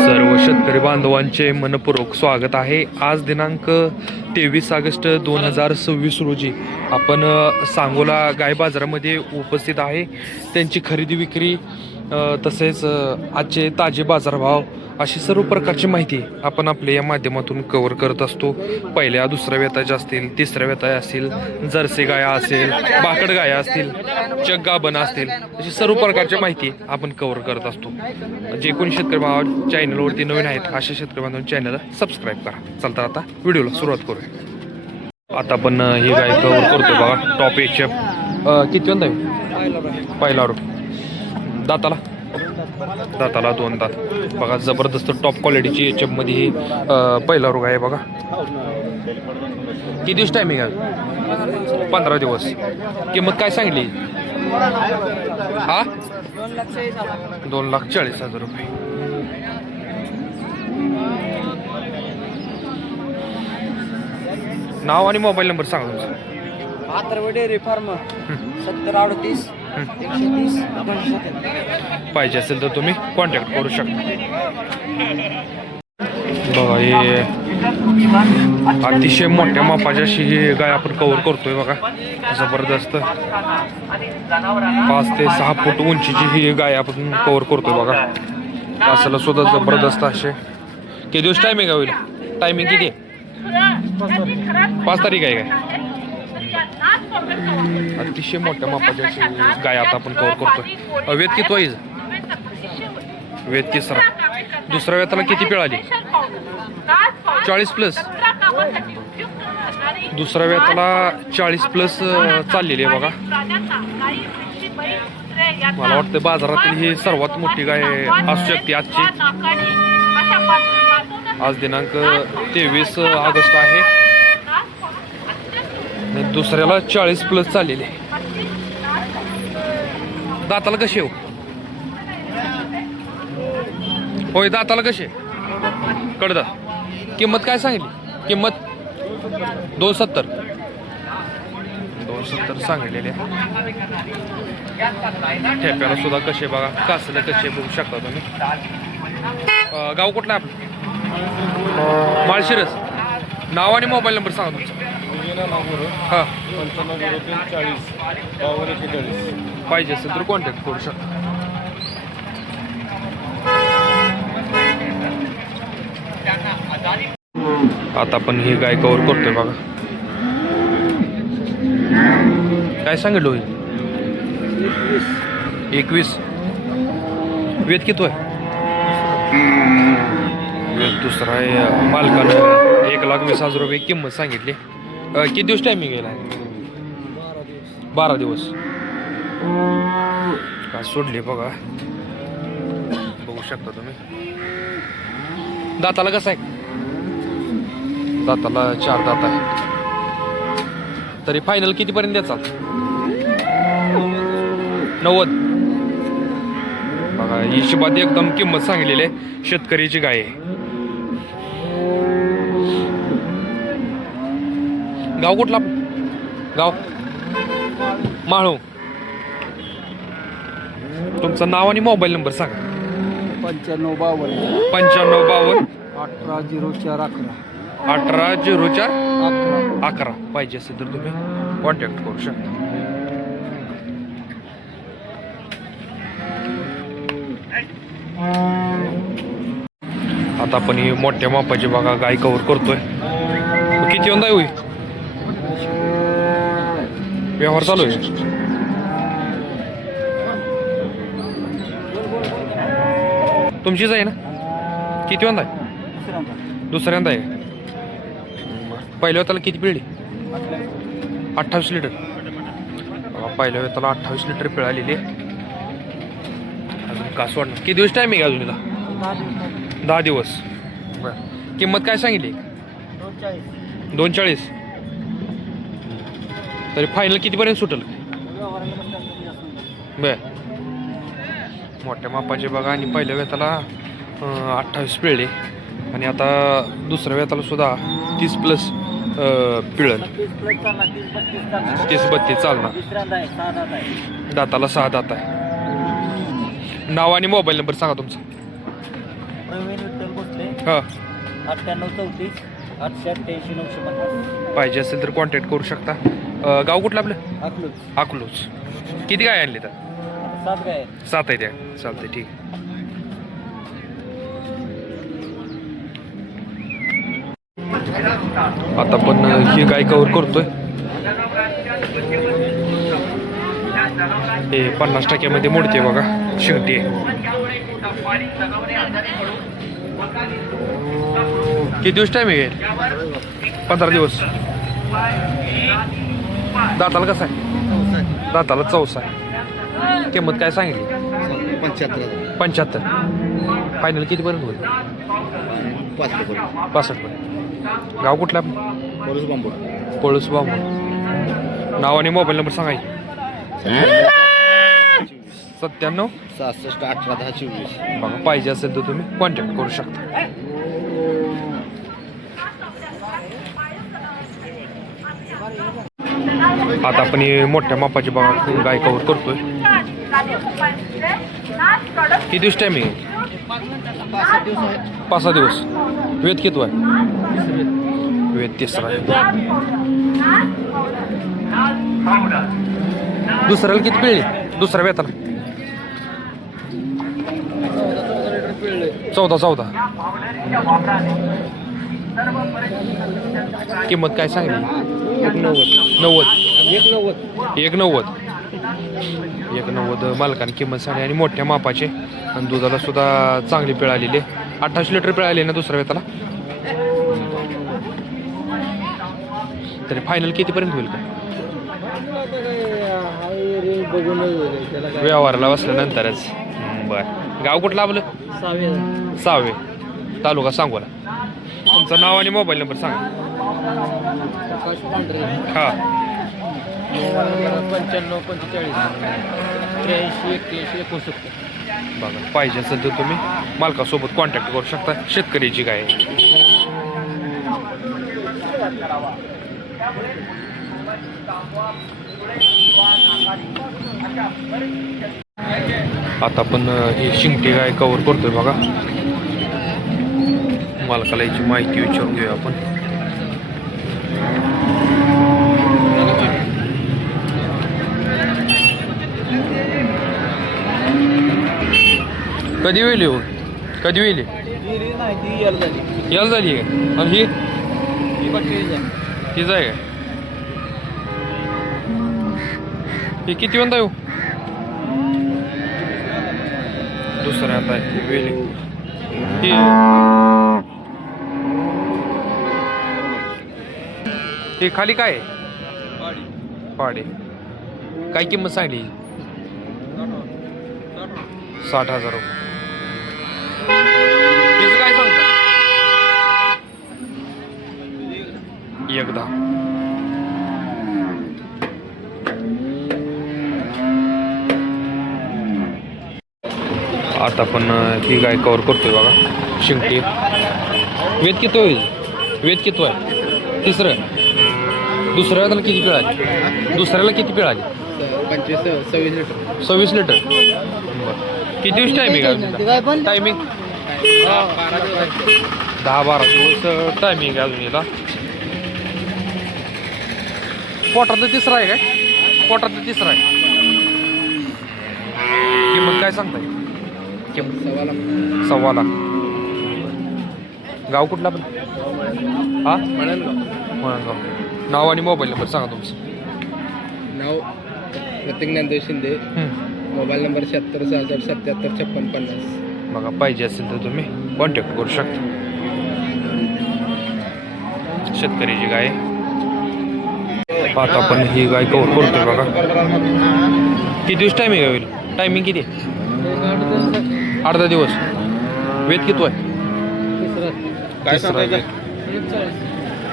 सर्व शेतकरी बांधवांचे मनपूर्वक स्वागत आहे. आज दिनांक 23 ऑगस्ट 2026 रोजी आपण सांगोला गाय बाजारामध्ये उपस्थित आहे. त्यांची खरेदी विक्री तसेच आजचे ताजे बाजारभाव अशी सर्व प्रकारची माहिती आपण आपल्या या माध्यमातून कव्हर करत असतो. पहिल्या दुसऱ्या वेताच्या असतील, तिसऱ्या वेताच्या असतील, जर्सी गाया असेल, बाकड गाया असतील, चग्गाबन असतील, अशी सर्व प्रकारची माहिती आपण कव्हर करत असतो. जे कोणी शेतकरी बांधव चॅनलवरती नवीन आहेत अशा शेतकरी बांधव चॅनलला सबस्क्राईब करा. चलता आता व्हिडिओला सुरुवात करूया. आता आपण ही गाय कव्हर करतो बघा. टॉप एच किती आहे? पहिला रो दाताला 2 दात बघा. जबरदस्त टॉप क्वालिटीची याच्यामध्ये ही पहिला रोग आहे बघा. किती दिवस टायमिंग आहे? 15 दिवस. किंमत काय सांगली? हा 2,40,000 रुपये. नाव आणि मोबाईल नंबर सांगा तुमचा. Dairy farm 7038 130 270. पाहिजे असेल तर तुम्ही कॉन्टॅक्ट करू शकता. बघा हे अतिशय मोठ्या मापाची अशी ही गाय आपण कव्हर करतोय बघा. जबरदस्त 5 ते 6 फूट उंचीची ही गाय आपण कव्हर करतोय बघा. कासाला सुद्धा जबरदस्त असे. किती दिवस टायमिंग होईल? टायमिंग किती आहे? 5 तारीख आहे काय? अतिशय मोठ्या मापाची अशी गाय आता आपण कव्हर करतोय. वेद किती वाईज? वेद तिसरा. दुसऱ्या वेताला किती पिळ आली? 40+. दुसऱ्या वेताला 40+ चाललेली आहे बघा. मला वाटतं बाजारातील ही सर्वात मोठी गाय असू शकते आजची. आज दिनांक 23 ऑगस्ट आहे. दुसऱ्याला 40+ चाललेले. दाताला कसे हो? होय दाताला कसे? कडदा. किंमत काय सांगितली? किंमत 270. 270 सांगितलेली आहे. ठेप्याला सुद्धा कसे बघा. कासला कसे बघू शकता तुम्ही. गाव कुठला आहे आपलं? माळशिरस. नाव आणि मोबाईल नंबर सांगा तुमचा. हां 950340 5241. पाहिजे असेल तर कॉन्टॅक्ट करू शकता. आता आपण ही गाय कव्हर करतोय बघा. काय सांगितलं होईल? 21. वेद किती आहे? वेद दुसरा आहे. मालकानं 1,20,000 रुपये किंमत सांगितली. किती दिवस टायमिंग गेला? 12 दिवस. काय सोडली बघा. बघू शकता तुम्ही. दाताला कसं आहे? दाताला 4 दात आहे. तरी फायनल कितीपर्यंत द्यायचा? 90. बघा हिशोबात एकदम किंमत सांगलेली आहे. शेतकरीची गाय आहे. गाव कुठला? गाव माळू. तुमचं नाव आणि मोबाईल नंबर सांगा. 9552 9552 180411. 180411. पाहिजे असेल तर तुम्ही कॉन्टॅक्ट करू शकता. आता आपण ही मोठ्या मापाची बघा गाय कव्हर करतोय. किती यंदा होईल? व्यवहार चालू आहे. तुमचीच आहे ना? किती यंदा आहे? दुसऱ्यांदा आहे. पहिल्या वेताला किती पिळली? 28 लिटर. पहिल्या वेताला 28 लिटर पिळालेली आहे. अजून कास वाढणार. किती दिवस टायमिंग आहे अजून हिला? 10 दिवस. बरं. किंमत काय सांगितली? 240. तरी फायनल कितीपर्यंत सुटेल? बर. मोठ्या मापाचे बघा. आणि पहिल्या वेताला 28 पिळले. आणि आता दुसऱ्या वेताला सुद्धा 30+ पिळण 30-32 चालणार. दाताला 6 दात आहे. नाव आणि मोबाईल नंबर सांगा तुमचा. प्रवीण विठ्ठल भोसले, हां 9834 पाहिजे असेल तर कॉन्टॅक्ट करू शकता. गाव कुठलं आपलं? अकलूज. अकलूज. किती गाय आणली तर? 7 गाय. 7 आहे त्या. चालतंय ठीक आहे. आता पण ही गाय कव्हर करतोय. हे 50% मोडते बघा. शेवटी किती दिवस टाईम आहे? 15 दिवस. दाताला कसं आहे? दाताला 14 आहे. किंमत काय सांगितली? 75. फायनल कितीपर्यंत होईल? 65 पर्यंत. गाव कुठलं आपलं? पळूस बांबू. नाव आणि मोबाईल नंबर सांगायचे. 97 66 18 10 24. बघा पाहिजे असेल तर तुम्ही कॉन्टॅक्ट करू शकता. आता आपण हे मोठ्या मापाची बघा गाय कव्हर करतोय. किती दिवस टाईम आहे? 5-6 दिवस. वेद किती आहे? वेद 3रा आहे. दुसऱ्याला किती पिळली? दुसऱ्या वेताला 14. किंमत काय सांगली? 90 मालकाने किंमत सांगली. आणि मोठ्या मापाचे आणि दुधाला सुद्धा चांगली पिळ आलेली. 28 लिटर पिळ आली ना दुसऱ्या वेताला. तरी फायनल कितीपर्यंत होईल का? व्यवहाराला बसल्यानंतरच. बरं. गाव कुठलं आपलं? सावे. तालुका सांगोला. तुमचं नाव आणि मोबाईल नंबर सांगा. हां 95 45 83 81 69. बघा पाहिजे असेल तर तुम्ही मालकासोबत कॉन्टॅक्ट करू शकता. शेतकऱ्याची गाय आहे. आता आपण ही शिंगटी गाय कव्हर करतोय बघा. मालकाला याची माहिती विचारून घेऊया आपण. कधी वेळी हो? कधी वेळी याला झाली आहे? आणि ही तीच आहे का? हे किती वेळा येऊ? दुसऱ्या आता आहे वेळी. हे खाली काय आहे? पाडे. काय किंमत सांगली? 60,000 रुपये. त्याचं काय सांगता? एकदा आता आपण ही गाय कव्हर करतोय बघा. शिंगटी. वेद किती होईल? वेद किती आहे? 3रं. दुसऱ्या वेळेला किती पिळ आली? दुसऱ्याला किती पिळ आली? 26 लिटर. बरं. किती दिवस टायमिंग आहे? टायमिंग 10-12 दिवस टायमिंग आहे अजून याला. पोटातलं 3रा आहे काय? पोटातलं 3रा आहे. किंमत काय सांगताय? किंमत 1.25 लाख. गाव कुठला पण? हा म्हणून. नाव आणि मोबाईल नंबर सांगा तुमचं. नाव प्रतीक ज्ञानदेव शिंदे. Mobile number 76 77 56 50. बघा पाहिजे असेल तर तुम्ही कॉन्टॅक्ट करू शकता. शेतकऱ्याची गाय. आता आपण ही गाय कव्हर करतोय बघा. किती दिवस टायमिंग होईल? टायमिंग किती? 8 दिवस. वेद किती आहे? काय सांगायचं?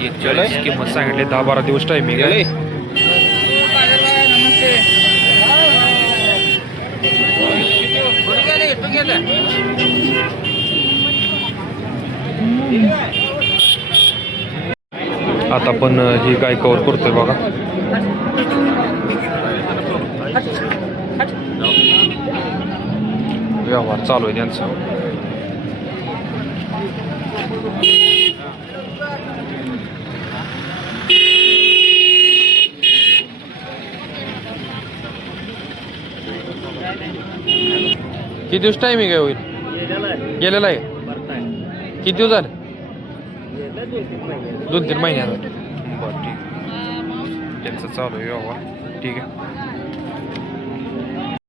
41 किंमत सांगितले. 10-12 दिवस टायमिंग आहे. आता आपण ही गाय कव्हर करतोय बघा. व्यवहार चालू आहे त्यांचा. किती दिवस टायमिंग आहे होईल? गेलेला आहे. किती दिवस झाले? 2-3 महिन्यात. बरं ठीक आहे. त्यांचं चालू आहे व्यवहार. ठीक आहे.